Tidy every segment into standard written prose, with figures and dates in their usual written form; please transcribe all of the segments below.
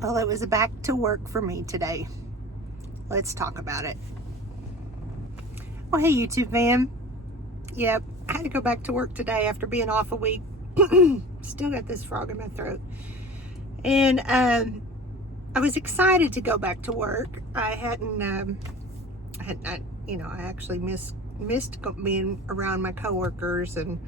Well, it was back to work for me today. Let's talk about it. Well, hey, YouTube fam. Yep, I had to go back to work today after being off a week. Still got this frog in my throat. And I was excited to go back to work. I actually missed being around my coworkers. And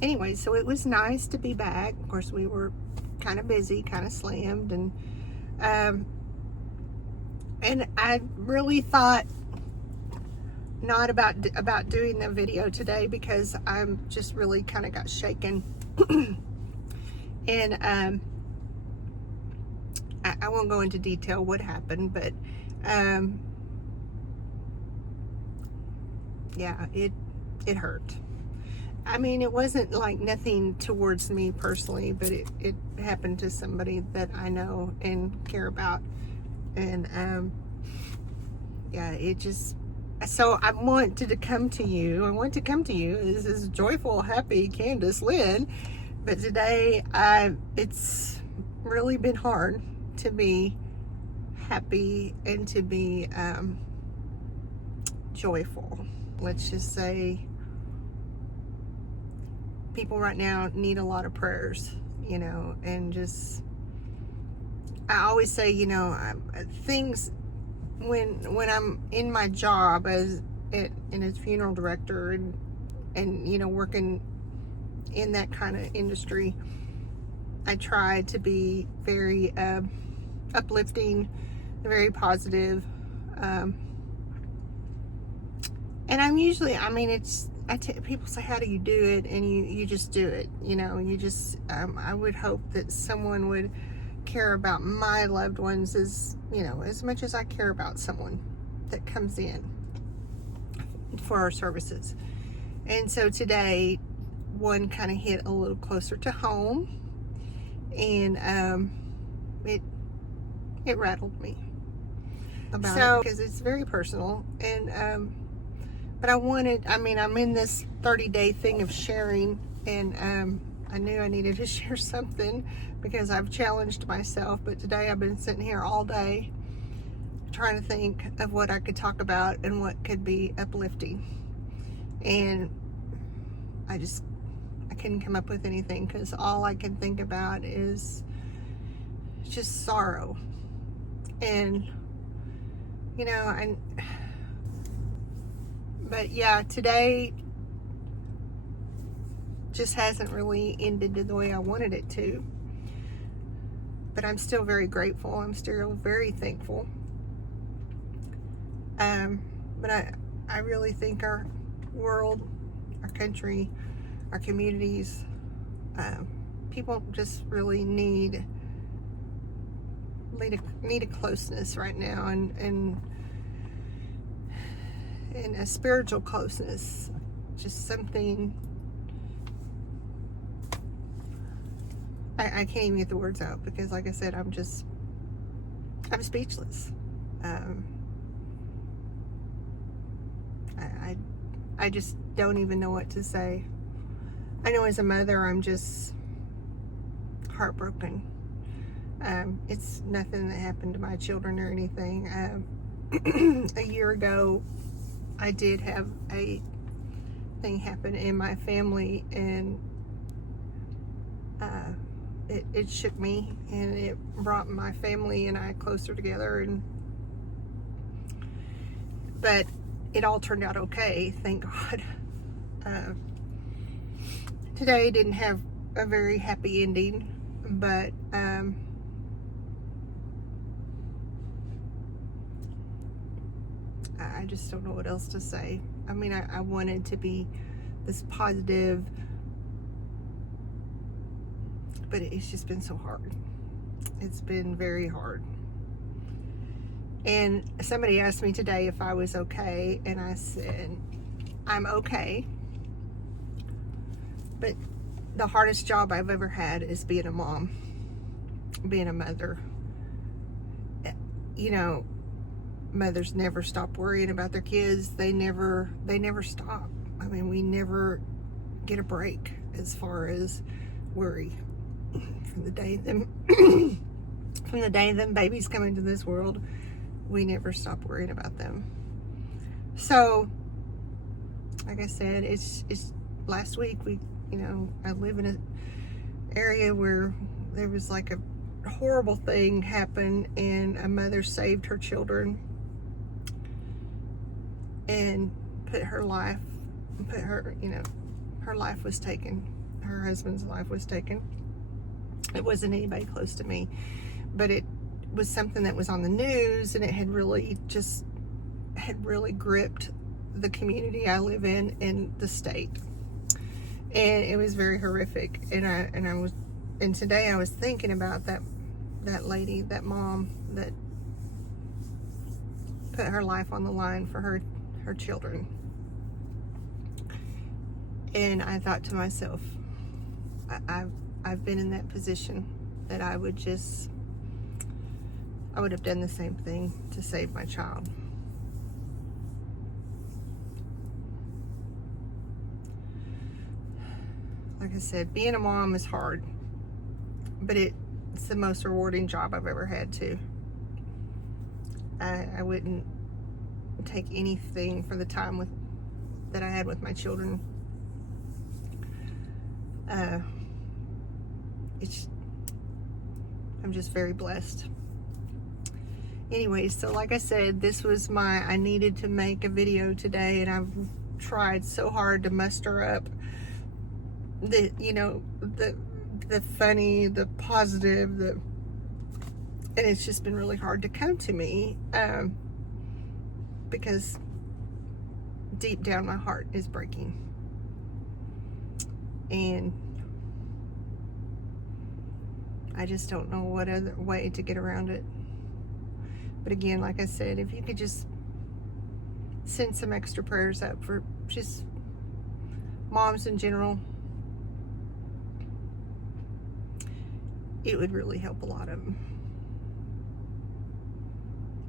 anyway, so it was nice to be back. Of course, we were kind of busy, kind of slammed. And I really thought not about doing the video today because I'm just really kind of got shaken. And I won't go into detail what happened, but yeah, it hurt. I mean, it wasn't like nothing towards me personally, but it happened to somebody that I know and care about. And yeah, it just, so I wanted to come to you. I want to come to you as joyful, happy Candace Lynn. But today, it's really been hard to be happy and to be joyful. Let's just say people right now need a lot of prayers, and just, I always say, things, when I'm in my job as funeral director and working in that kind of industry, I try to be very uplifting, very positive, and I'm usually, people say, how do you do it? And you just do it, you just, I would hope that someone would care about my loved ones as much as I care about someone that comes in for our services. And so today, one kind of hit a little closer to home, and it rattled me about it because it's very personal. And but I'm in this 30-day thing of sharing, and I knew I needed to share something because I've challenged myself. But today I've been sitting here all day trying to think of what I could talk about and what could be uplifting. And I couldn't come up with anything because all I can think about is just sorrow. And, but yeah, today just hasn't really ended the way I wanted it to. But I'm still very grateful. I'm still very thankful. But I really think our world, our country, our communities, people just really need a closeness right now, and a spiritual closeness, just something. I can't even get the words out because, like I said, I'm speechless. I just don't even know what to say. I know as a mother, I'm just heartbroken. It's nothing that happened to my children or anything. A year ago, I did have a thing happen in my family, and it shook me, and it brought my family and I closer together. But it all turned out okay, thank God. Today didn't have a very happy ending, but I just don't know what else to say. I wanted to be this positive, but it's just been so hard. It's been very hard. And somebody asked me today if I was okay, and I said, I'm okay. But the hardest job I've ever had is being a mom, being a mother. Mothers never stop worrying about their kids. They never stop. We never get a break as far as worry from the day them From the day them babies come into this world, we never stop worrying about them. So, like I said, it's last week I live in an area where there was like a horrible thing happened, and a mother saved her children and her life was taken. Her husband's life was taken. It wasn't anybody close to me, but it was something that was on the news, and it had really gripped the community I live in and the state. And it was very horrific. And today I was thinking about that lady, that mom that put her life on the line for her children. And I thought to myself, I've been in that position, that I would have done the same thing to save my child. Like I said, being a mom is hard, but it's the most rewarding job I've ever had too. I wouldn't take anything for the time that I had with my children. I'm just very blessed. Anyways, so like I said, this was I needed to make a video today, and I've tried so hard to muster up the funny, the positive, and it's just been really hard to come to me, because deep down my heart is breaking. And I just don't know what other way to get around it. But again, like I said, if you could just send some extra prayers up for just moms in general, it would really help a lot of them.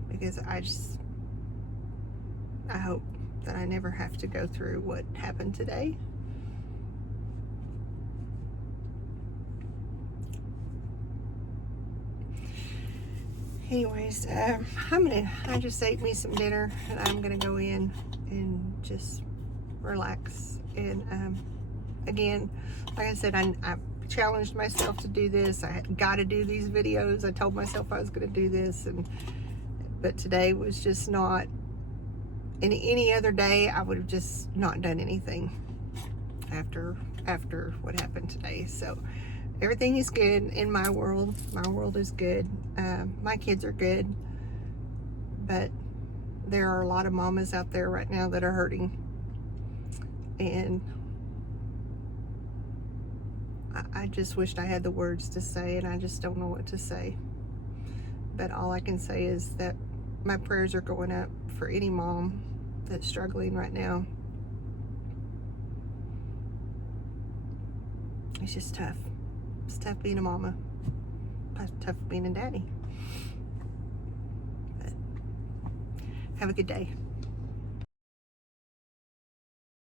Because I hope that I never have to go through what happened today. Anyways, I just ate me some dinner, and I'm gonna go in and just relax. And again, like I said, I challenged myself to do this. I had got to do these videos. I told myself I was gonna do this, but today was just not. Any other day, I would have just not done anything after what happened today. So everything is good in my world. My world is good. My kids are good. But there are a lot of mamas out there right now that are hurting. And I just wished I had the words to say, and I just don't know what to say. But all I can say is that my prayers are going up for any mom that's struggling right now. It's just tough. It's tough being a mama. Tough being a daddy. But have a good day.